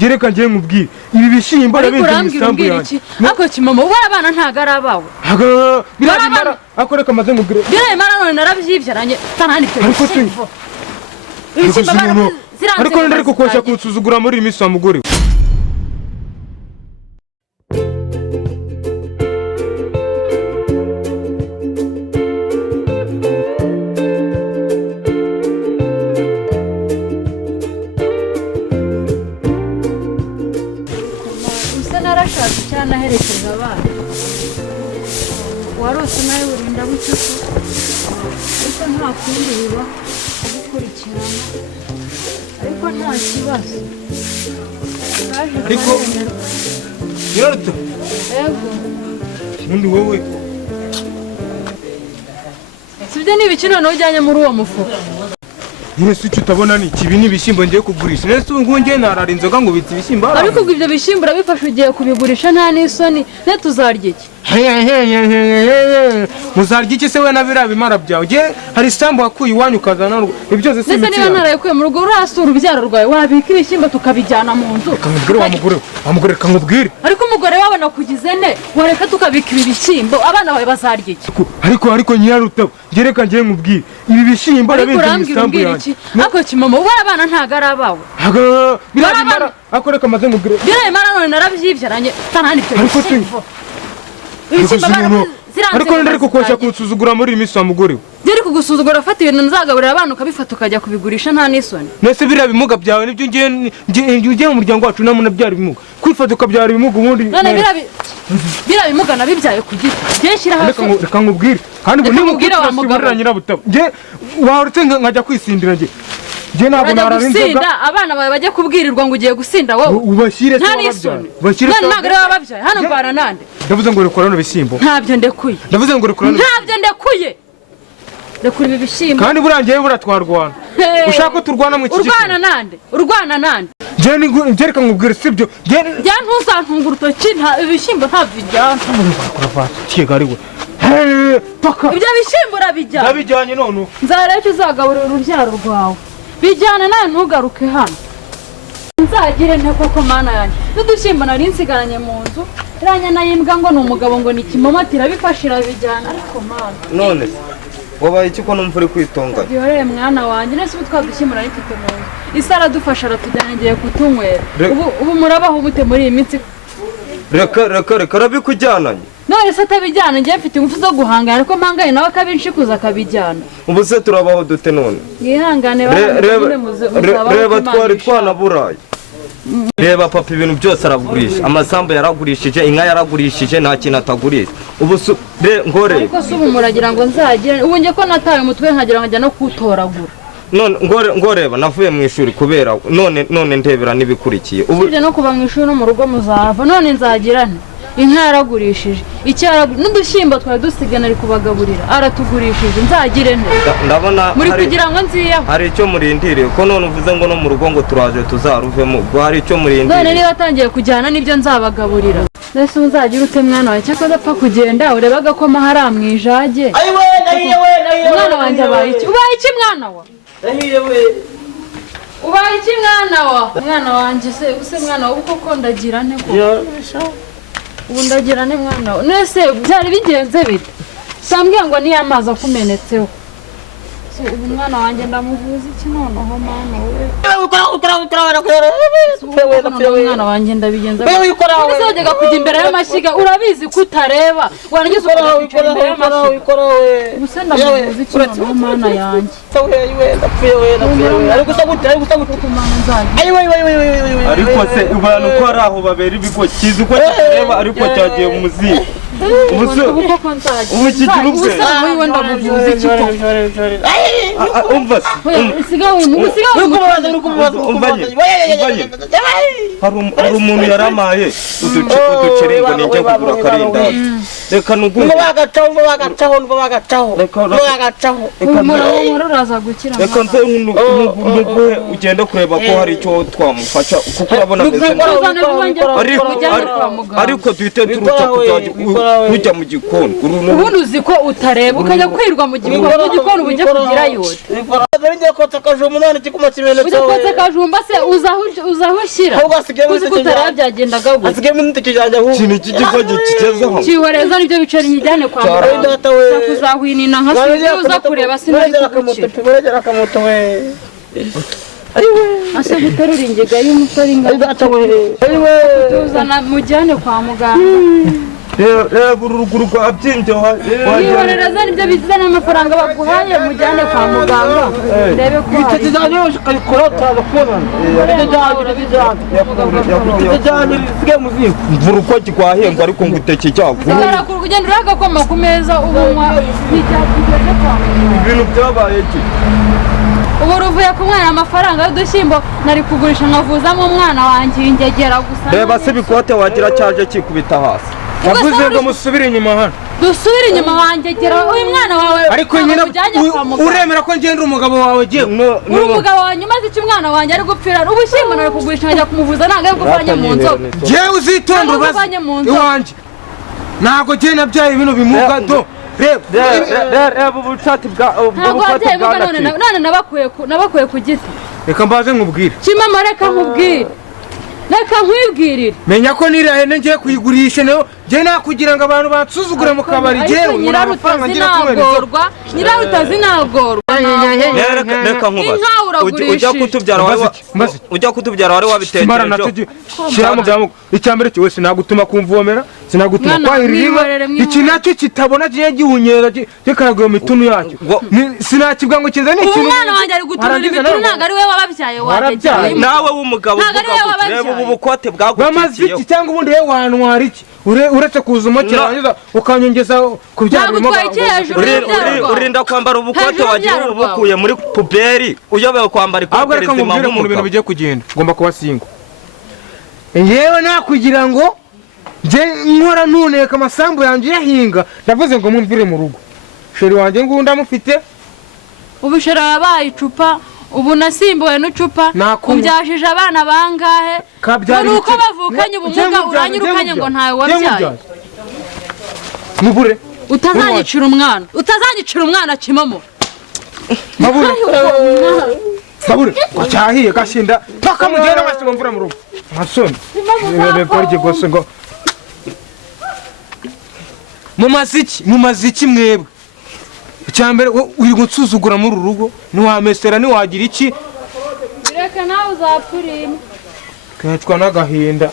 Gereka ngiye nkubwire ibi bishimbo arabinze isambu yanjye ako kimama ubara abana ntago arabawe biramara akoreka maze nkubwire biramara none naravyivyaranye tanandi cyo ariko ndariko kosha kunsuzugura muri iyi minsi wa mugore cyane aherekeza abana warose nawe urinda bucucu ariko nta kundi biba gukurikirana ariko nta kibazo ariko yarota yego undi wowe sibyo n'ibiki noneho ujyanye muri uwo mufuka Yesu icyo utabona ni kibi n'ibishimbo ngiye kugurisha nese ubu ngiye narara inzoga ngo bitse ibishimbo ariko ibyo bishimbo urabifasha ugiye kubigurisha nta n'isoni ne tuzarya iki muzarya iki se we nabira bimara byawe ngiye hari isambu wakuye iwanyu ukazana ibyo byose si ndetse niba narayikuye mu rugo urasura urubyaro rwawe wabika ibishimbo tukabijyana mu nzu wamugore kamubwire ariko umugore wawe nakugize ne wareka tukabika ibi bishyimbo abana bawe bazarya iki ariko nyirarutabo gereka ngiye nkubwire ibi bishyimbo arabinze isambu yanjye ako kimama ubara abana ntago arabawe biramara akoreka maze nkubwire biramara none naravyivyaranye tanandi cyo ariko ndariko kosha kunsuzugura muri iyi minsi wa mugore Jeri kugusuzugura afata ibintu nzagaburira abantu ukabifata ukajya kubigurisha nta n'isoni nese biriya bimuga byawe nibyo ngiye mu muryango wacu namuna byari bimuga kwifata ukabyara ibimuga ubundi none biriya bimuga nabibyaye ku giti ngiye nshyira hasi reka nkubwire kandi ngo nimubwire wamugurira nyirabutabo ngiye warutse nkajya kwisindira ngiye ntabwo nararinze abana bawe bajya kubwirirwa ngo ugiye gusinda wowe ubashyire nta n'isoni none ntabwo rero bababyaye hano mbara nande ndavuze ngo rekora n'ibishyimbo ntabyo ndekuye ndavuze ngo rekora ntabyo ndekuye rekura ibi bishyimbo kandi burangiye buratwarwana ushaka ko turwana mu iki urwana nande ngiye reka nkubwire sibyo njya ntuzantunga urutoki ibishyimbo ntabyo ujyana ibyo bishyimbo urabijyana ndabijyanye none nzareba icyo uzagaburira urubyaro rwawe bijyana nawe ntugaruke hano nzagire nte koko mana yanjye n'udushyimbo nari nsigaranye mu nzu iranya nayimbwa ngo ni umugabo ngo ni ikimomati irabifashe irabijyana ariko mana none wabaye iki ko numva uri kwitonganya yoreye mwana wanjye nese ubu twadushyimbo nari mfite mu nzu isi aradufasha aratujyana ngiye kutunywera ubu murabaho gute muri iyi minsi reka arabikujyananye none se atabijyana ngiye mfite ingufu zo guhangana ariko mpangane nawe akabinshicuza akabijyana ubu se turabaho dute none yihangane reba twari twanaburaye reba papa ibintu byose aragurisha amasambu yaragurishije inka yaragurishije nta kintu atagurisha ubu ngore ariko se ubu muragira ngo nzagire ubu ngiye ko nataye umutwe nkagira nkajya no kuwutoragura none ngoreba navuye mu ishuri kubera none ndebera n'ibikurikiye usibye no kuva mu ishuri no mu rugo muzava none nzagira nte inka yaragurishije n'udushyimbo twari dusigana ari kubagaburira aratugurishije nzagire nte ndabona muri kugira ngo nziyaho hari icyo murindiriye ko none uvuze ngo no mu rugo ngo turaje tuzaruvemo ubwo hari icyo murindiriye none niba atangiye kujyana n'ibyo nzabagaburira mbese uzagira ute mwana wawe cyangwa adapfa kugenda urebe agakoma hariya mu ijage umwana wanjye abaye iki ubaye iki mwana wa ubaye iki mwana wa umwana wanjye se mwana wa koko ndagira nte koko ubu ndagira ne mwana we nese byari bigenze bite sambwiye ngo niyo amazi akumenetseho ubu mwana wanjye ndamuvuza iki noneho mwana we mwana wanjye ndabigenza ese wajyaga kujya imbere y'amashyiga urabizi ko utareba warangiza ukajya kwicara imbere y'amashyiga ubu se ndamuvuza iki noneho mwana yanjye ariko se abantu ko ari aho babera ibigo kizi uko kireba ariko cyagiye mu muzingo ubu kigira ubwe ndamuvuza iki umva se hari umuntu yaramaye uduceri ngo nijye kugura akarindazi reka nugume reka nze nuguhe ugende kureba ko hari icyo twamufasha kuko urabona ameze ariko duhite turuca kujya mu gikoni ubundi uzi ko utareba ukajya kwirwa mu gikoni ubu ujya kugira yote dore ngiye kotsa akajumba none kiguma kimenetse ujya kotsa akajumba se uzaho ushyira ahubwo hasigaye uzi ko utareba byagendaga gutya hasigayemo n'itike cyanjye ahubwo ikintu cy'igigo kigezeho cyihoreza nibyo biceri njyane kwa muganga kuzahwinina nka uza kureba sinari kugucira uragera akamoto we ase guterura ingiga y'umusore ingana tuzana mujyane kwa muganga reba uruguru rwabyimbye yihorereza nibyo bizana amafaranga baguhaye mujyane kwa muganga ndebe ko itike cyanjye yose ukayikora utaza kubonana itike cyanjye risigaye mu ziko mvura uko kikwahengwa ariko ngo uteke cyago ugenda uriho agakoma ku meza ubunywa nticyakigeze kwa muganga ibintu byabaye ki ubu ruvuye ku mwana amafaranga y'udushyimbo nari kugurisha nkavuzamo umwana wanjye ingegera gusa reba se ibikote wagira cyaje kikubita hasi wavuze ngo musubire inyuma hano dusubire inyuma wangegera uyu mwana wawe ariko nyine uremera ko ngenda umugabo wawe giye uri umugabo wanjye umaze iki umwana wanjye ari gupfira ubushyimbo nari kugurisha nkajya kumuvuza ntabwo ari guvanye mu nzoga jewe uzitonda ubaze iwanjye ntabwo giye nabyaye bino bimuga do reba ubushati bwa ntabwo wabyaye bimuga none nabakuye ku giti reka mbaze nkubwire kimama reka nkubwire reka nkwibwirire menya ko niriya hene ngiye kuyigurisha nayo ngiye nakugira ngo abantu bansuzugure mu kabari jewe nyirarutazinagorwa reka nkubaze ujya kutubyara wari wabitekereje icyambere cyo wese nagutuma kumvomera sinagutuma kwahirira iki nacyo kitabona kigiye gihunyera gikaraguye mitunu yacyo sinakibwa ngo kizane ikintu umwana wanjye ari guturura imitunu ntabwo ari we wababyaye wabyaye nawe w'umugabo reba ubu bukote bwagucikiyeho cyangwa ubundi we wantwara iki uretse kuzuma kirangiza ukanyongeza ku byaha urinda kwambara ubukote wagiye ubukuye muri puberi uyobewe kwambara ikote rizima nk'umugabo ibintu bigiye kugenda ugomba kuba singo yewe nakugira ngo nje nkora ntuneka amasambu yanjye yahinga ndavuze ngo mumvire mu rugo sheri wanjye ngo ndamufite ubushera yabaye icupa ubu nasimbuwe n'icupa ubyashije abana bangahe ni uko bavukanye ubumuga uranyirukanye ngo ntawe wabyaye mubure utazanyicira umwana kimamo mabure ngo cyahiye gashinda paka mugenda mwese ngo mvura mu rugo ntasoni bebe rwose ngo mu maziki mwebwe icyambere uri gutsuzugura muri uru rugo ntiwamesera ntiwagira iki bireka nawe uzapfurira kacwa n'agahinda